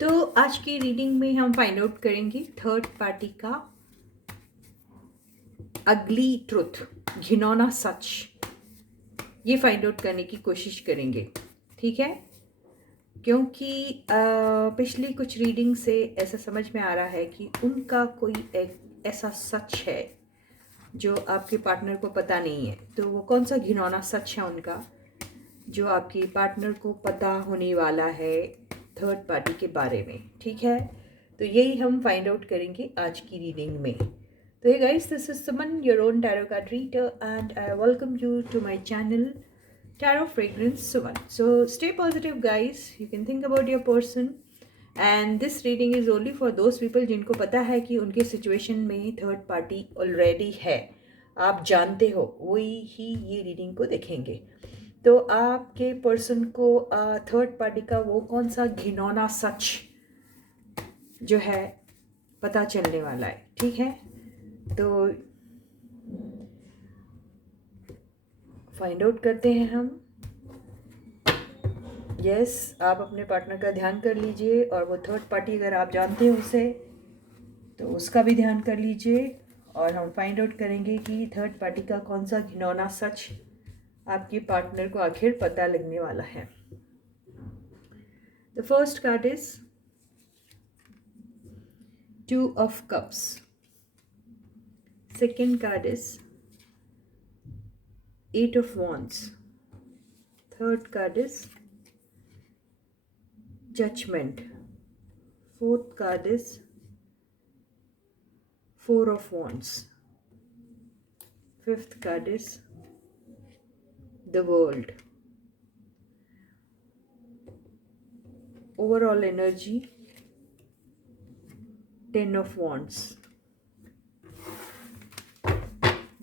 तो आज की रीडिंग में हम फाइंड आउट करेंगे थर्ड पार्टी का अगली ट्रुथ, घिनौना सच। ये फाइंड आउट करने की कोशिश करेंगे, ठीक है? क्योंकि पिछली कुछ रीडिंग से ऐसा समझ में आ रहा है कि उनका कोई एक ऐसा सच है जो आपके पार्टनर को पता नहीं है। तो वो कौन सा घिनौना सच है उनका जो आपके पार्टनर को पता होने वाला है थर्ड पार्टी के बारे में, ठीक है? तो यही हम फाइंड आउट करेंगे आज की रीडिंग में। तो hey guys, this is Suman, your own tarot card reader, and I welcome you to my channel Tarot Fragrance Suman. So stay positive guys, you can think about your person, and this reading is only for those people जिनको पता है कि उनके situation में third party already है, आप जानते हो, वही ही ये रीडिंग को देखेंगे। तो आपके पर्सन को थर्ड पार्टी का वो कौन सा घिनौना सच जो है पता चलने वाला है, ठीक है? तो फाइंड आउट करते हैं हम। यस, आप अपने पार्टनर का ध्यान कर लीजिए, और वो थर्ड पार्टी अगर आप जानते हो उसे तो उसका भी ध्यान कर लीजिए, और हम फाइंड आउट करेंगे कि थर्ड पार्टी का कौन सा घिनौना सच आपके पार्टनर को आखिर पता लगने वाला है। The first card is to of cups. Second card is Eight of Wands. Third card is Judgment. Fourth card is Four of Wands. Fifth card is the World. Overall energy, Ten of Wands.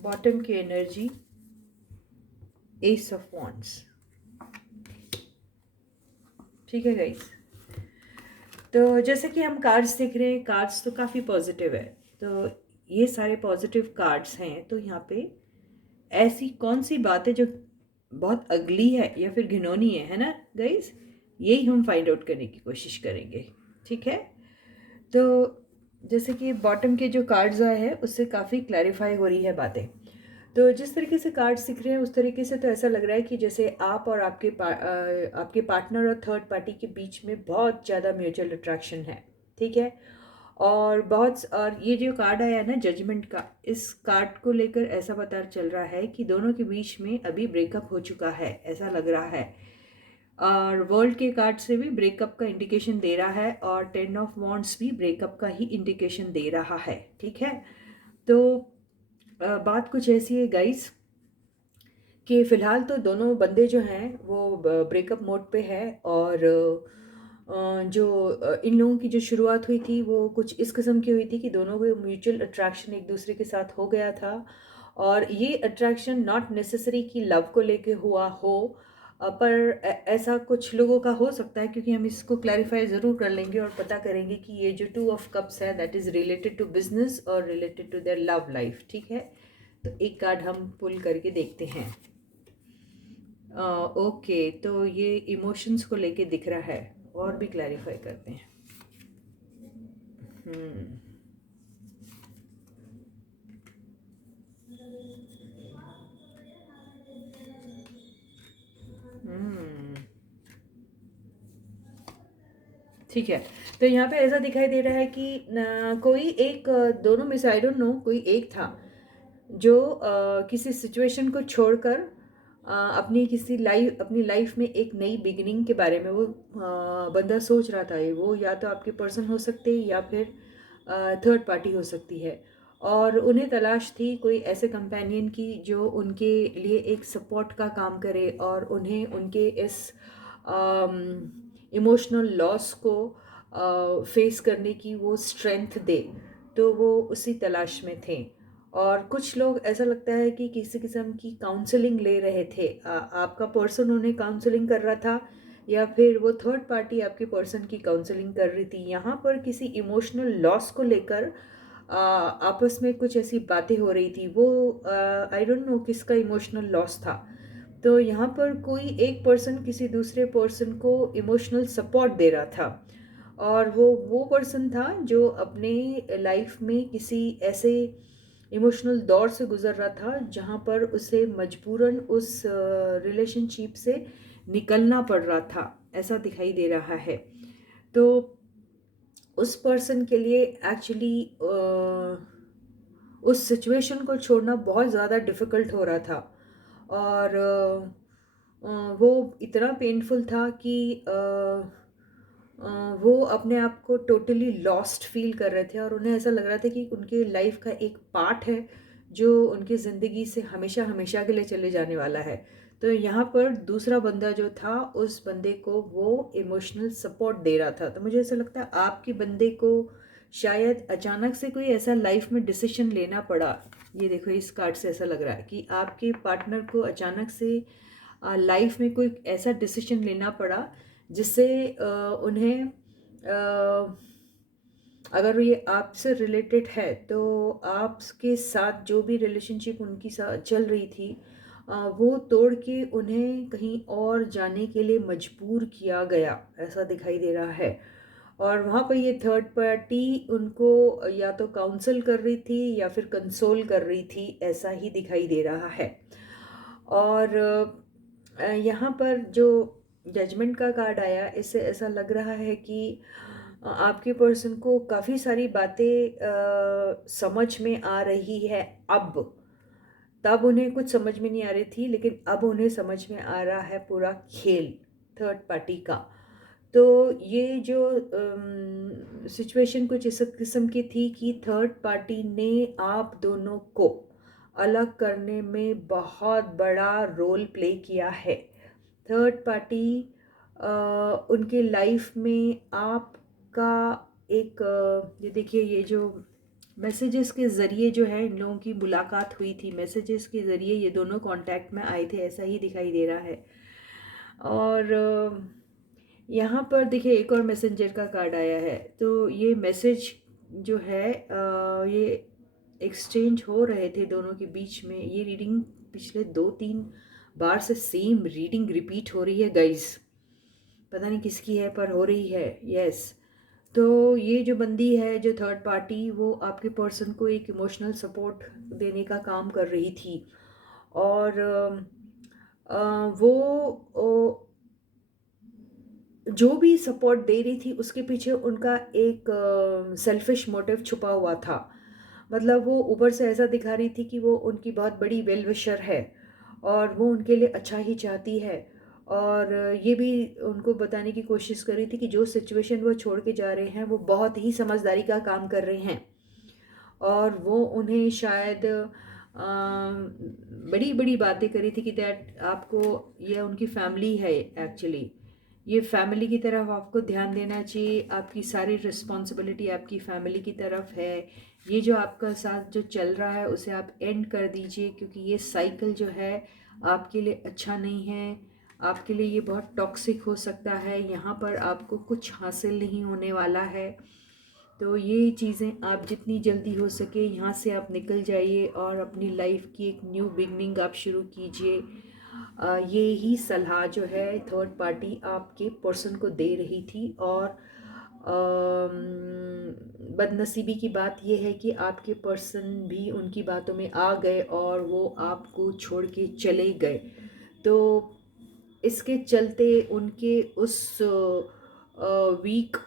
Bottom की energy, Ace of Wands. ठीक है guys? तो जैसे कि हम cards देख रहे हैं, कार्ड्स तो काफ़ी पॉजिटिव है। तो ये सारे पॉजिटिव कार्ड्स हैं, तो यहाँ पे ऐसी कौन सी बात है जो बहुत अगली है या फिर घिनौनी है ना गाइस? यही हम फाइंड आउट करने की कोशिश करेंगे, ठीक है? तो जैसे कि बॉटम के जो कार्ड्स आए हैं उससे काफ़ी क्लैरिफाई हो रही है बातें। तो जिस तरीके से कार्ड्स दिख रहे हैं उस तरीके से तो ऐसा लग रहा है कि जैसे आप और आपके पार्टनर और थर्ड पार्टी के बीच में बहुत ज़्यादा म्यूचुअल अट्रैक्शन है, ठीक है? और ये जो कार्ड आया है ना, जजमेंट का, इस कार्ड को लेकर ऐसा पता चल रहा है कि दोनों के बीच में अभी ब्रेकअप हो चुका है, ऐसा लग रहा है। और वर्ल्ड के कार्ड से भी ब्रेकअप का इंडिकेशन दे रहा है, और टेन ऑफ वॉन्ड्स भी ब्रेकअप का ही इंडिकेशन दे रहा है, ठीक है? तो बात कुछ ऐसी है गाइस कि फ़िलहाल तो दोनों बंदे जो हैं वो ब्रेकअप मोड पे है, और इन लोगों की जो शुरुआत हुई थी वो कुछ इस किस्म की हुई थी कि दोनों को म्यूचुअल अट्रैक्शन एक दूसरे के साथ हो गया था। और ये अट्रैक्शन नॉट नेसेसरी कि लव को लेके हुआ हो, पर ऐसा कुछ लोगों का हो सकता है, क्योंकि हम इसको क्लैरिफाई ज़रूर कर लेंगे और पता करेंगे कि ये जो टू ऑफ कप्स है that is related to business और related to their love life, ठीक है? तो एक कार्ड हम पुल करके देखते हैं। ओके, तो ये इमोशंस को लेके दिख रहा है, और भी क्लैरिफाई करते हैं। ठीक है, तो यहाँ पे ऐसा दिखाई दे रहा है कि कोई एक, दोनों में से आई डोंट नो, कोई एक था जो किसी सिचुएशन को छोड़कर अपनी लाइफ में एक नई बिगिनिंग के बारे में वो बंदा सोच रहा था। वो या तो आपके पर्सन हो सकते हैं या फिर थर्ड पार्टी हो सकती है, और उन्हें तलाश थी कोई ऐसे कंपेनियन की जो उनके लिए एक सपोर्ट का काम करे और उन्हें उनके इस इमोशनल लॉस को फेस करने की वो स्ट्रेंथ दे। तो वो उसी तलाश में थे, और कुछ लोग ऐसा लगता है कि किसी किस्म की काउंसलिंग ले रहे थे। आपका पर्सन उन्हें काउंसलिंग कर रहा था, या फिर वो थर्ड पार्टी आपके पर्सन की काउंसलिंग कर रही थी। यहाँ पर किसी इमोशनल लॉस को लेकर आपस में कुछ ऐसी बातें हो रही थी। वो आई डोंट नो किसका इमोशनल लॉस था। तो यहाँ पर कोई एक पर्सन किसी दूसरे पर्सन को इमोशनल सपोर्ट दे रहा था, और वो पर्सन था जो अपने लाइफ में किसी ऐसे इमोशनल दौर से गुजर रहा था जहाँ पर उसे मजबूरन उस रिलेशनशिप से निकलना पड़ रहा था, ऐसा दिखाई दे रहा है। तो उस पर्सन के लिए एक्चुअली उस सिचुएशन को छोड़ना बहुत ज़्यादा डिफ़िकल्ट हो रहा था। और वो इतना पेनफुल था कि वो अपने आप को टोटली लॉस्ट फील कर रहे थे और उन्हें ऐसा लग रहा था कि उनके लाइफ का एक पार्ट है जो उनकी ज़िंदगी से हमेशा हमेशा के लिए चले जाने वाला है। तो यहाँ पर दूसरा बंदा जो था, उस बंदे को वो इमोशनल सपोर्ट दे रहा था। तो मुझे ऐसा लगता है आपके बंदे को शायद अचानक से कोई ऐसा लाइफ में डिसीजन लेना पड़ा। ये देखो, इस कार्ड से ऐसा लग रहा है कि आपके पार्टनर को अचानक से लाइफ में कोई ऐसा डिसीजन लेना पड़ा जिससे उन्हें अगर ये आपसे रिलेटेड है तो आपके साथ जो भी रिलेशनशिप उनकी साथ चल रही थी वो तोड़ के उन्हें कहीं और जाने के लिए मजबूर किया गया, ऐसा दिखाई दे रहा है। और वहाँ पर ये थर्ड पार्टी उनको या तो काउंसल कर रही थी या फिर कंसोल कर रही थी, ऐसा ही दिखाई दे रहा है। और यहाँ पर जो जजमेंट का कार्ड आया, इससे ऐसा लग रहा है कि आपके पर्सन को काफ़ी सारी बातें समझ में आ रही है अब। तब उन्हें कुछ समझ में नहीं आ रही थी, लेकिन अब उन्हें समझ में आ रहा है पूरा खेल थर्ड पार्टी का। तो ये जो सिचुएशन कुछ इस किस्म की थी कि थर्ड पार्टी ने आप दोनों को अलग करने में बहुत बड़ा रोल प्ले किया है। थर्ड पार्टी उनके लाइफ में आपका एक ये देखिए, ये जो मैसेजेस के ज़रिए जो है इन लोगों की मुलाकात हुई थी, मैसेजेस के ज़रिए ये दोनों कांटेक्ट में आए थे, ऐसा ही दिखाई दे रहा है। और यहाँ पर देखिए एक और मैसेंजर का कार्ड आया है। तो ये मैसेज जो है ये एक्सचेंज हो रहे थे दोनों के बीच में। ये रीडिंग पिछले 2-3 बार से सेम रीडिंग रिपीट हो रही है गाइस, पता नहीं किसकी है पर हो रही है। यस, तो ये जो बंदी है, जो थर्ड पार्टी, वो आपके पर्सन को एक इमोशनल सपोर्ट देने का काम कर रही थी। और वो जो भी सपोर्ट दे रही थी उसके पीछे उनका एक सेल्फिश मोटिव छुपा हुआ था। मतलब वो ऊपर से ऐसा दिखा रही थी कि वो उनकी बहुत बड़ी वेल विशर है और वो उनके लिए अच्छा ही चाहती है। और ये भी उनको बताने की कोशिश कर रही थी कि जो सिचुएशन वो छोड़ के जा रहे हैं वो बहुत ही समझदारी का काम कर रहे हैं। और वो उन्हें शायद बड़ी बड़ी बातें करी थी कि दैट आपको, ये उनकी फैमिली है एक्चुअली, ये फैमिली की तरफ आपको ध्यान देना चाहिए। आपकी सारी रिस्पॉन्सिबिलिटी आपकी फैमिली की तरफ है। ये जो आपका साथ जो चल रहा है उसे आप एंड कर दीजिए, क्योंकि ये साइकिल जो है आपके लिए अच्छा नहीं है। आपके लिए ये बहुत टॉक्सिक हो सकता है। यहाँ पर आपको कुछ हासिल नहीं होने वाला है। तो ये चीज़ें आप जितनी जल्दी हो सके यहाँ से आप निकल जाइए और अपनी लाइफ की एक न्यू बिगनिंग आप शुरू कीजिए। ये ही सलाह जो है थर्ड पार्टी आपके पर्सन को दे रही थी। और बदनसीबी की बात यह है कि आपके पर्सन भी उनकी बातों में आ गए और वो आपको छोड़ के चले गए। तो इसके चलते उनके उस वीक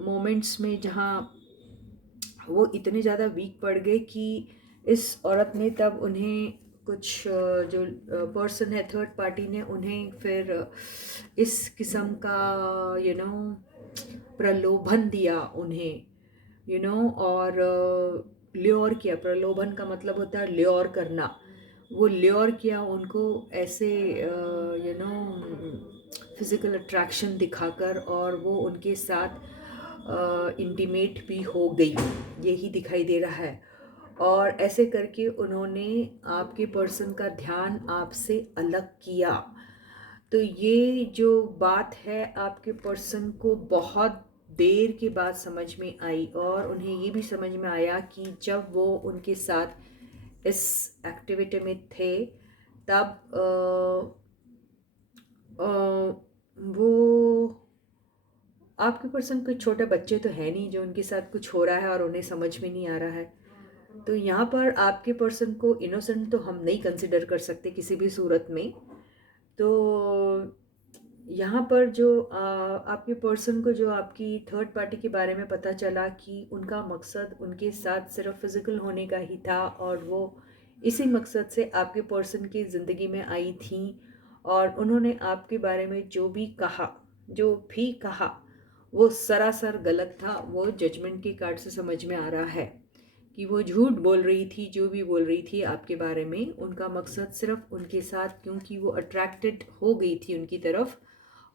मोमेंट्स में, जहाँ वो इतने ज़्यादा वीक पड़ गए कि इस औरत ने तब उन्हें कुछ जो पर्सन है थर्ड पार्टी ने उन्हें फिर इस किस्म का प्रलोभन दिया उन्हें, और ल्योर किया। प्रलोभन का मतलब होता है ल्योर करना। वो ल्योर किया उनको ऐसे फिज़िकल अट्रैक्शन दिखाकर, और वो उनके साथ इंटीमेट भी हो गई, यही दिखाई दे रहा है। और ऐसे करके उन्होंने आपके पर्सन का ध्यान आपसे अलग किया। तो ये जो बात है आपके पर्सन को बहुत देर के बाद समझ में आई, और उन्हें ये भी समझ में आया कि जब वो उनके साथ इस एक्टिविटी में थे तब वो आपके पर्सन कोई छोटे बच्चे तो है नहीं जो उनके साथ कुछ हो रहा है और उन्हें समझ में नहीं आ रहा है। तो यहाँ पर आपके पर्सन को इनोसेंट तो हम नहीं कंसिडर कर सकते किसी भी सूरत में। तो यहाँ पर जो आपके पर्सन को जो आपकी थर्ड पार्टी के बारे में पता चला कि उनका मकसद उनके साथ सिर्फ फिज़िकल होने का ही था और वो इसी मकसद से आपके पर्सन की ज़िंदगी में आई थी, और उन्होंने आपके बारे में जो भी कहा वो सरासर गलत था। वो जजमेंट के कार्ड से समझ में आ रहा है कि वो झूठ बोल रही थी, जो भी बोल रही थी आपके बारे में। उनका मकसद सिर्फ उनके साथ, क्योंकि वो अट्रैक्टेड हो गई थी उनकी तरफ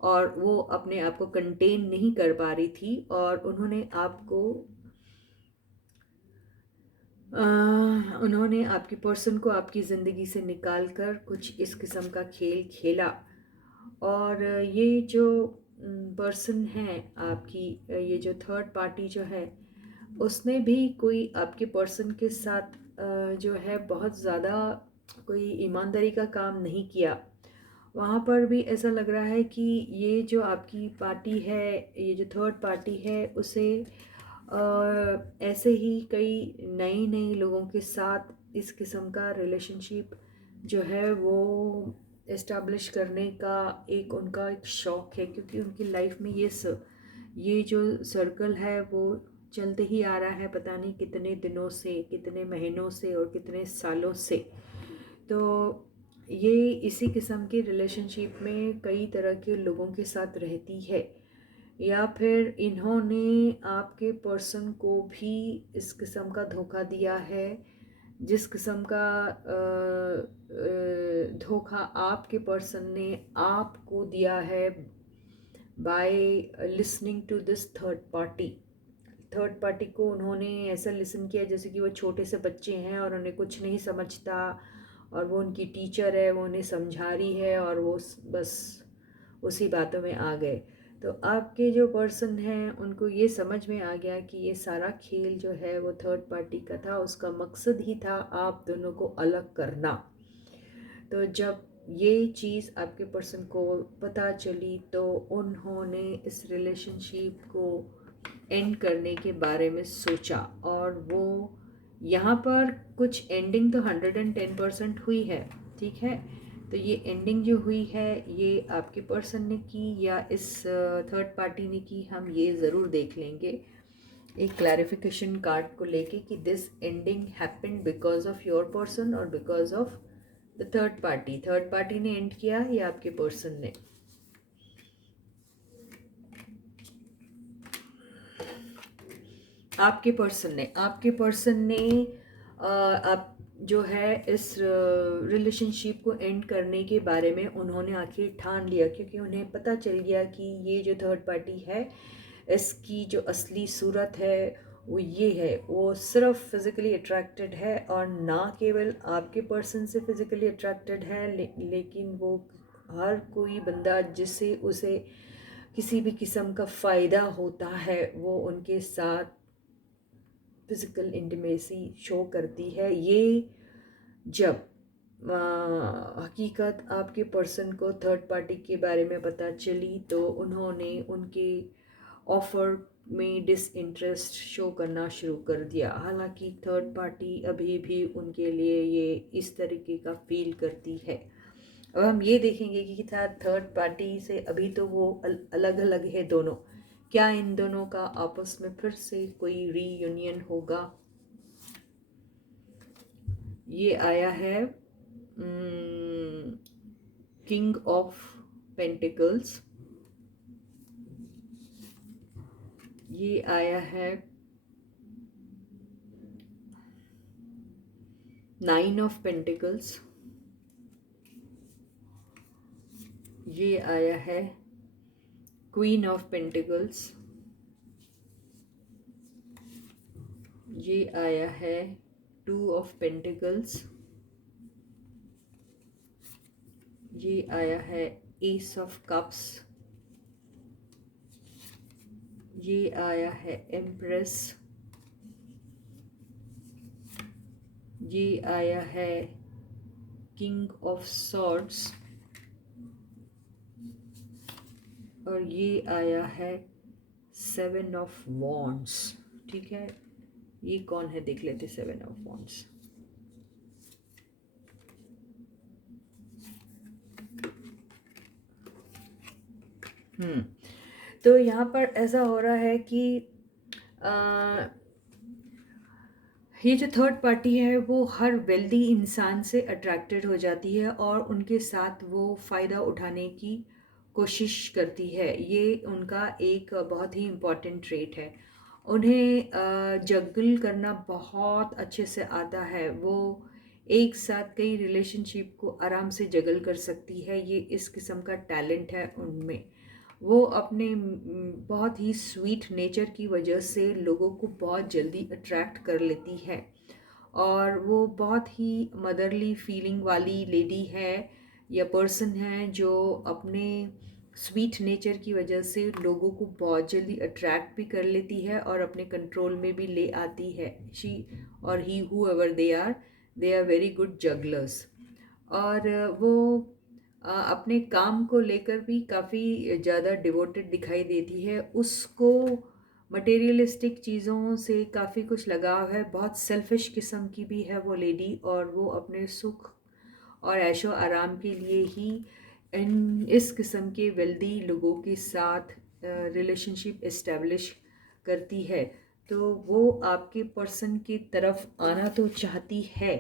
और वो अपने आप को कंटेन नहीं कर पा रही थी, और उन्होंने आपके पर्सन को आपकी ज़िंदगी से निकाल कर कुछ इस किस्म का खेल खेला। और ये जो पर्सन है आपकी, ये जो थर्ड पार्टी जो है, उसने भी कोई आपके पर्सन के साथ जो है बहुत ज़्यादा कोई ईमानदारी का काम नहीं किया। वहाँ पर भी ऐसा लग रहा है कि ये जो आपकी पार्टी है, ये जो थर्ड पार्टी है, उसे ऐसे ही कई नए नए लोगों के साथ इस किस्म का रिलेशनशिप जो है वो इस्टेब्लिश करने का उनका एक शौक़ है, क्योंकि उनकी लाइफ में ये जो सर्कल है वो चलते ही आ रहा है, पता नहीं कितने दिनों से, कितने महीनों से और कितने सालों से। तो ये इसी किस्म के रिलेशनशिप में कई तरह के लोगों के साथ रहती है, या फिर इन्होंने आपके पर्सन को भी इस किस्म का धोखा दिया है, जिस किस्म का धोखा आपके पर्सन ने आपको दिया है by listening to this third party को उन्होंने ऐसा लिसन किया जैसे कि वो छोटे से बच्चे हैं और उन्हें कुछ नहीं समझता, और वो उनकी टीचर है, वो उन्हें समझा रही है और वो बस उसी बातों में आ गए। तो आपके जो पर्सन हैं उनको ये समझ में आ गया कि ये सारा खेल जो है वो थर्ड पार्टी का था, उसका मकसद ही था आप दोनों को अलग करना। तो जब ये चीज़ आपके पर्सन को पता चली तो उन्होंने इस रिलेशनशिप को एंड करने के बारे में सोचा, और वो यहाँ पर कुछ एंडिंग तो 110% हुई है, ठीक है। तो ये एंडिंग जो हुई है ये आपके पर्सन ने की या इस थर्ड पार्टी ने की, हम ये ज़रूर देख लेंगे एक क्लैरिफिकेशन कार्ड को लेके कि this ending happened because of your person और because of the third party ने एंड किया या आपके पर्सन ने। आपके पर्सन ने आप जो है इस रिलेशनशिप को एंड करने के बारे में उन्होंने आखिर ठान लिया, क्योंकि उन्हें पता चल गया कि ये जो थर्ड पार्टी है इसकी जो असली सूरत है वो ये है, वो सिर्फ फिज़िकली अट्रैक्टेड है, और ना केवल आपके पर्सन से फिज़िकली अट्रैक्टेड है लेकिन वो हर कोई बंदा जिससे उसे किसी भी किस्म का फ़ायदा होता है वो उनके साथ फिज़िकल इंटीमेसी शो करती है। ये जब हकीकत आपके पर्सन को थर्ड पार्टी के बारे में पता चली तो उन्होंने उनके ऑफ़र में डिसइंटरेस्ट शो करना शुरू कर दिया। हालांकि थर्ड पार्टी अभी भी उनके लिए ये इस तरीके का फील करती है। अब हम ये देखेंगे कि थर्ड पार्टी से अभी तो वो अलग अलग है दोनों, क्या इन दोनों का आपस में फिर से कोई रीयूनियन होगा। ये आया है किंग ऑफ पेंटिकल्स, ये आया है 9 ऑफ पेंटिकल्स, ये आया है क्वीन ऑफ पेंटिकल्स, ये आया है 2 ऑफ पेंटिकल्स, ये आया है एस ऑफ कप्स, ये आया है एम्प्रेस, ये आया है किंग ऑफ सॉर्ड्स, और ये आया है 7 ऑफ वॉन्ड्स, ठीक है, ये कौन है देख लेते। 7 ऑफ वॉन्ड्स, तो यहाँ पर ऐसा हो रहा है कि ये जो थर्ड पार्टी है वो हर वेल्दी इंसान से अट्रैक्टेड हो जाती है और उनके साथ वो फ़ायदा उठाने की कोशिश करती है। ये उनका एक बहुत ही इम्पॉर्टेंट ट्रेट है। उन्हें जगल करना बहुत अच्छे से आता है। वो एक साथ कई रिलेशनशिप को आराम से जगल कर सकती है। ये इस किस्म का टैलेंट है उनमें। वो अपने बहुत ही स्वीट नेचर की वजह से लोगों को बहुत जल्दी अट्रैक्ट कर लेती है और वो बहुत ही मदरली फीलिंग वाली लेडी है या पर्सन है जो अपने स्वीट नेचर की वजह से लोगों को बहुत जल्दी अट्रैक्ट भी कर लेती है और अपने कंट्रोल में भी ले आती है। शी और he however they are very good jugglers. और वो अपने काम को लेकर भी काफ़ी ज़्यादा डिवोटेड दिखाई देती है। उसको मटेरियलिस्टिक चीज़ों से काफ़ी कुछ लगाव है। बहुत सेल्फिश किस्म की भी है वो लेडी और वो अपने सुख और ऐशो आराम के लिए ही इस किस्म के वेल्दी लोगों के साथ रिलेशनशिप इस्टेब्लिश करती है। तो वो आपके पर्सन की तरफ आना तो चाहती है,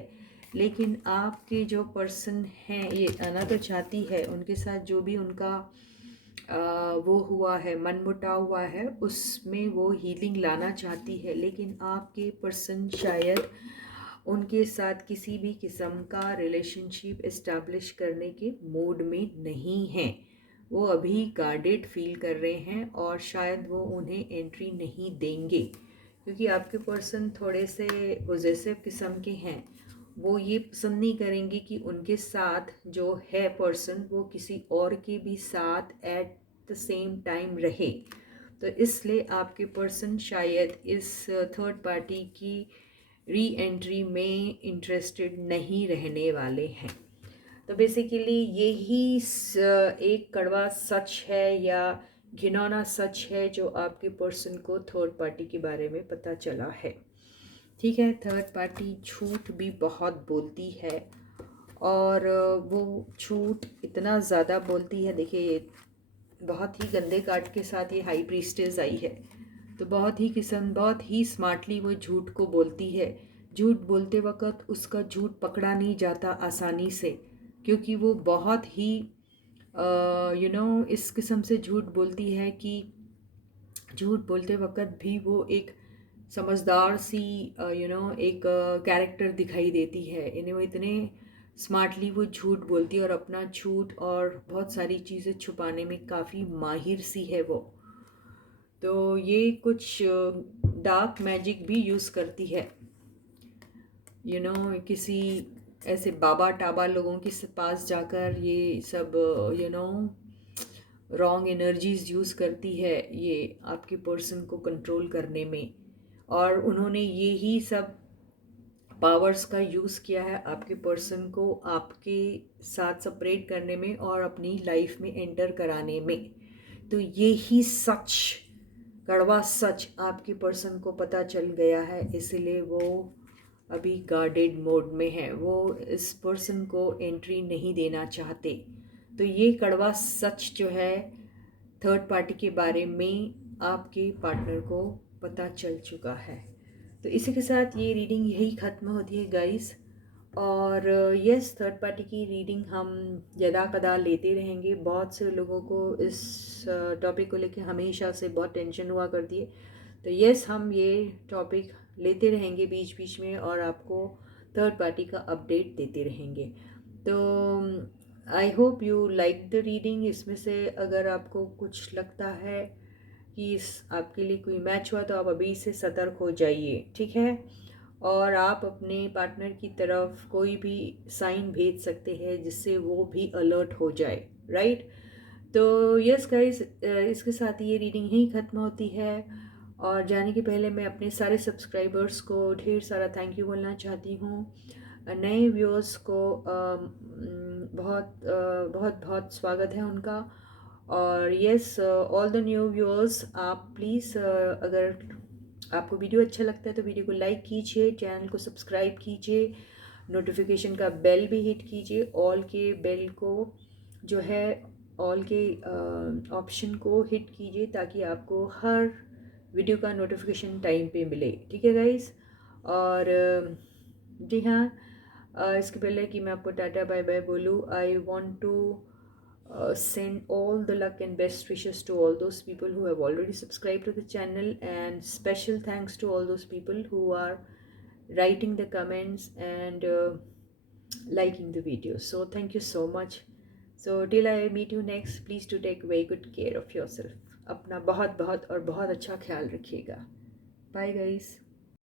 लेकिन आपके जो पर्सन हैं ये आना तो चाहती है, उनके साथ जो भी उनका वो हुआ है, मनमुटाव हुआ है, उसमें वो हीलिंग लाना चाहती है। लेकिन आपके पर्सन शायद उनके साथ किसी भी किस्म का रिलेशनशिप इस्टेब्लिश करने के मूड में नहीं हैं। वो अभी गार्डेड फील कर रहे हैं और शायद वो उन्हें एंट्री नहीं देंगे, क्योंकि आपके पर्सन थोड़े से पॉजेसिव किस्म के हैं। वो ये पसंद नहीं करेंगे कि उनके साथ जो है पर्सन वो किसी और के भी साथ एट द सेम टाइम रहे। तो इसलिए आपके पर्सन शायद इस थर्ड पार्टी की री एंट्री में इंटरेस्टेड नहीं रहने वाले हैं। तो बेसिकली यही एक कड़वा सच है या घिनौना सच है जो आपके पर्सन को थर्ड पार्टी के बारे में पता चला है। ठीक है, थर्ड पार्टी झूठ भी बहुत बोलती है और वो झूठ इतना ज़्यादा बोलती है। देखिए, बहुत ही गंदे कार्ड के साथ ये हाई प्रीस्टेस आई है, तो बहुत ही स्मार्टली वो झूठ को बोलती है। झूठ बोलते वक्त उसका झूठ पकड़ा नहीं जाता आसानी से, क्योंकि वो बहुत ही इस किस्म से झूठ बोलती है कि झूठ बोलते वक्त भी वो एक समझदार सी एक कैरेक्टर दिखाई देती है। इन्हें वो इतने स्मार्टली वो झूठ बोलती है और अपना झूठ और बहुत सारी चीज़ें छुपाने में काफ़ी माहिर सी है वो। तो ये कुछ डार्क मैजिक भी यूज़ करती है। किसी ऐसे बाबा टाबा लोगों के पास जाकर ये सब रॉन्ग एनर्जीज यूज़ करती है ये आपके पर्सन को कंट्रोल करने में। और उन्होंने ये ही सब पावर्स का यूज़ किया है आपके पर्सन को आपके साथ सेपरेट करने में और अपनी लाइफ में एंटर कराने में। तो ये ही सच, कड़वा सच आपके पर्सन को पता चल गया है, इसलिए वो अभी गार्डेड मोड में है। वो इस पर्सन को एंट्री नहीं देना चाहते। तो ये कड़वा सच जो है थर्ड पार्टी के बारे में आपके पार्टनर को पता चल चुका है। तो इसी के साथ ये रीडिंग यही ख़त्म होती है गाइस। और यस, थर्ड पार्टी की रीडिंग हम यदा कदा लेते रहेंगे। बहुत से लोगों को इस टॉपिक को लेकर हमेशा से बहुत टेंशन हुआ करती है। तो यस, हम ये टॉपिक लेते रहेंगे बीच बीच में और आपको थर्ड पार्टी का अपडेट देते रहेंगे। तो I hope you like the reading. इसमें से अगर आपको कुछ लगता है कि इस आपके लिए कोई मैच हुआ तो आप अभी से सतर्क हो जाइए, ठीक है। और आप अपने पार्टनर की तरफ कोई भी साइन भेज सकते हैं जिससे वो भी अलर्ट हो जाए, राइट। तो यस गाइस, इसके साथ ही ये रीडिंग यहीं ख़त्म होती है। और जाने के पहले मैं अपने सारे सब्सक्राइबर्स को ढेर सारा थैंक यू बोलना चाहती हूँ। नए व्यूअर्स को बहुत बहुत बहुत स्वागत है उनका। और yes, all the new viewers, आप प्लीज़ अगर आपको वीडियो अच्छा लगता है तो वीडियो को लाइक कीजिए, चैनल को सब्सक्राइब कीजिए, नोटिफिकेशन का बेल भी हिट कीजिए, ऑल के बेल को जो है ऑल के ऑप्शन को हिट कीजिए ताकि आपको हर वीडियो का नोटिफिकेशन टाइम पे मिले। ठीक है गाइस। और जी हाँ, इसके पहले कि मैं आपको टाटा बाय बाय बोलूँ, I want to send all the luck and best wishes to all those people who have already subscribed to the channel, and special thanks to all those people who are writing the comments and liking the video. So thank you so much. So till I meet you next, please do take very good care of yourself. अपना बहुत बहुत और बहुत अच्छा ख्याल रखिएगा। Bye guys.